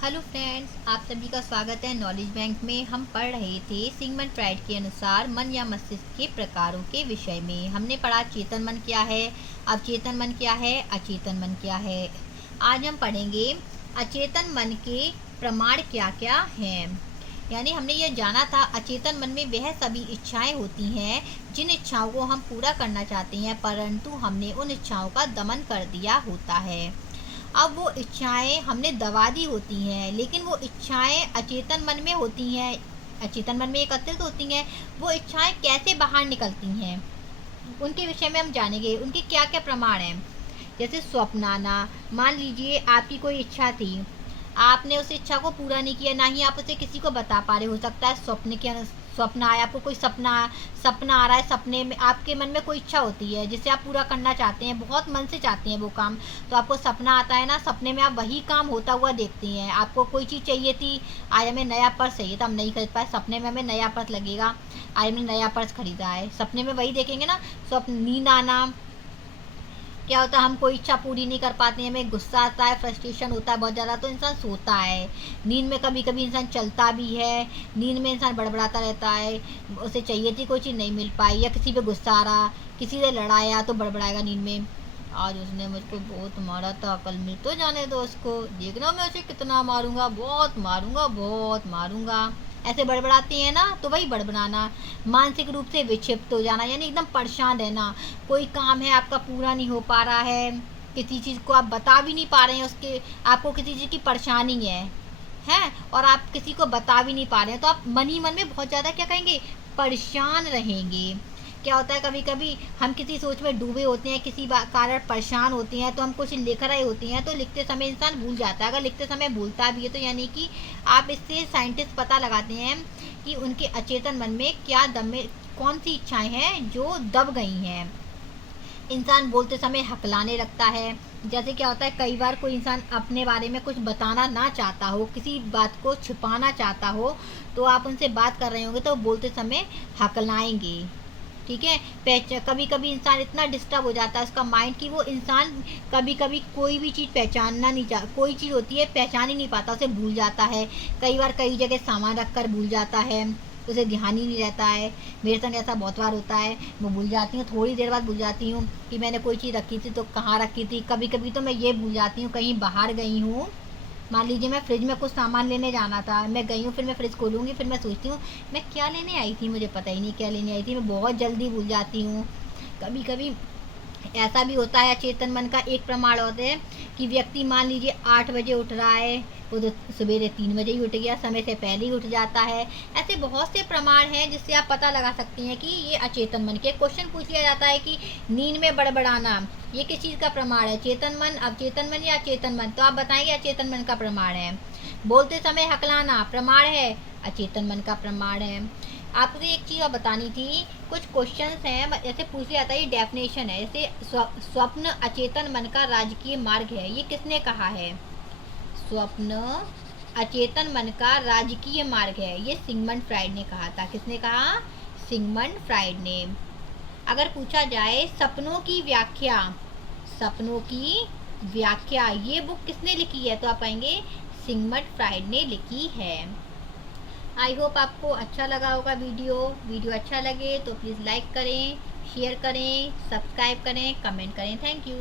Hello friends, आप सभी का स्वागत है। नॉलेज बैंक में हम पढ़ रहे थे सिगमंड फ्राइड के अनुसार मन या मस्तिष्क के प्रकारों के विषय में। हमने पढ़ा चेतन मन क्या है, अवचेतन मन क्या है, अचेतन मन क्या है। आज हम पढ़ेंगे अचेतन मन के प्रमाण क्या क्या हैं। यानी हमने ये जाना था अचेतन मन में वह सभी इच्छाएं होती हैं जिन इच्छाओं को हम पूरा करना चाहते हैं, परंतु हमने उन इच्छाओं का दमन कर दिया होता है। अब वो इच्छाएं हमने दबा दी होती हैं, लेकिन वो इच्छाएं अचेतन मन में होती हैं, अचेतन मन में एकत्रित होती हैं। वो इच्छाएं कैसे बाहर निकलती हैं उनके विषय में हम जानेंगे। उनके क्या क्या प्रमाण हैं। जैसे स्वप्न आना। मान लीजिए आपकी कोई इच्छा थी, आपने उस इच्छा को पूरा नहीं किया, ना ही आप उसे किसी को बता पा रहे। हो सकता है स्वप्न आया, आपको कोई सपना सपना आ रहा है। सपने में आपके मन में कोई इच्छा होती है जिसे आप पूरा करना चाहते हैं, बहुत मन से चाहते हैं वो काम। तो आपको सपना आता है ना, सपने में आप वही काम होता हुआ देखती हैं। आपको कोई चीज़ चाहिए थी, आज हमें नया पर्स चाहिए था, हम नहीं खरीद पाए। सपने में हमें नया पर्स लगेगा, आज हमने नया पर्स खरीदा है। सपने में वही देखेंगे ना। स्वप्न। नींद आना। क्या होता है, हम कोई इच्छा पूरी नहीं कर पाते हैं, हमें गुस्सा आता है, फ्रस्ट्रेशन होता है बहुत ज़्यादा, तो इंसान सोता है। नींद में कभी कभी इंसान चलता भी है। नींद में इंसान बड़बड़ाता रहता है, उसे चाहिए थी कोई चीज़ नहीं मिल पाई, या किसी पे गुस्सा आ रहा, किसी से लड़ाया तो बड़बड़ाएगा नींद में। आज उसने मुझको बहुत मारा था, कल मिल तो जाने दो उसको, देखना मैं उसे कितना मारूंगा, बहुत मारूंगा, बहुत मारूंगा। ऐसे बड़बड़ाती हैं ना, तो वही बड़बड़ाना। मानसिक रूप से विक्षिप्त हो जाना, यानी एकदम परेशान रहना। कोई काम है आपका पूरा नहीं हो पा रहा है, किसी चीज़ को आप बता भी नहीं पा रहे हैं, उसके आपको किसी चीज़ की परेशानी है और आप किसी को बता भी नहीं पा रहे हैं, तो आप मन ही मन में बहुत ज़्यादा क्या कहेंगे, परेशान रहेंगे। क्या होता है, कभी कभी हम किसी सोच में डूबे होते हैं, किसी कारण परेशान होते हैं, तो हम कुछ लिख रहे होते हैं, तो लिखते समय इंसान भूल जाता है। अगर लिखते समय भूलता भी है तो यानी कि आप इससे साइंटिस्ट पता लगाते हैं कि उनके अचेतन मन में क्या दम में कौन सी इच्छाएं हैं जो दब गई हैं। इंसान बोलते समय हकलाने लगता है। जैसे क्या होता है, कई बार कोई इंसान अपने बारे में कुछ बताना ना चाहता हो, किसी बात को छिपाना चाहता हो, तो आप उनसे बात कर रहे होंगे तो बोलते समय हकलाएंगे। ठीक है। कभी कभी इंसान इतना डिस्टर्ब हो जाता है उसका माइंड, कि वो इंसान कभी कभी कोई भी चीज़ पहचानना नहीं चाह कोई चीज़ होती है पहचान ही नहीं पाता, उसे भूल जाता है। कई बार कई जगह सामान रख कर भूल जाता है, उसे ध्यान ही नहीं रहता है। मेरे संग ऐसा बहुत बार होता है, मैं भूल जाती हूँ, थोड़ी देर बाद भूल जाती हूँ कि मैंने कोई चीज़ रखी थी तो कहाँ रखी थी। कभी कभी तो मैं ये भूल जाती हूँ, कहीं बाहर गई हूँ। मान लीजिए मैं फ्रिज में कुछ सामान लेने जाना था, मैं गई हूँ, फिर मैं फ्रिज खोलूँगी, फिर मैं सोचती हूँ मैं क्या लेने आई थी, मुझे पता ही नहीं क्या लेने आई थी। मैं बहुत जल्दी भूल जाती हूँ। कभी कभी ऐसा भी होता है। चेतन मन का एक प्रमाण होता है कि व्यक्ति मान लीजिए 8 बजे उठ रहा है, वो तो सवेरे 3 बजे ही उठ गया, समय से पहले ही उठ जाता है। ऐसे बहुत से प्रमाण हैं जिससे आप पता लगा सकती हैं कि ये अचेतन मन के। क्वेश्चन पूछ लिया जाता है कि नींद में बड़बड़ाना ये किस चीज़ का प्रमाण है, चेतन मन, अवचेतन मन या अचेतन मन, तो आप बताएंगे अचेतन मन का प्रमाण है। बोलते समय हकलाना प्रमाण है, अचेतन मन का प्रमाण है। आपसे एक चीज़ और बतानी थी। कुछ क्वेश्चंस हैं, जैसे पूछ लिया जाता है, ये डेफिनेशन है। जैसे स्वप्न अचेतन मन का राजकीय मार्ग है, ये किसने कहा है। स्वप्न अचेतन मन का राजकीय मार्ग है, ये सिगमंड फ्राइड ने कहा था। किसने कहा, सिगमंड फ्राइड ने। अगर पूछा जाए सपनों की व्याख्या, सपनों की व्याख्या ये बुक किसने लिखी है, तो आप कहेंगे सिगमंड फ्राइड ने लिखी है। आई होप आपको अच्छा लगा होगा वीडियो अच्छा लगे तो प्लीज़ लाइक करें, शेयर करें, सब्सक्राइब करें, कमेंट करें। Thank you.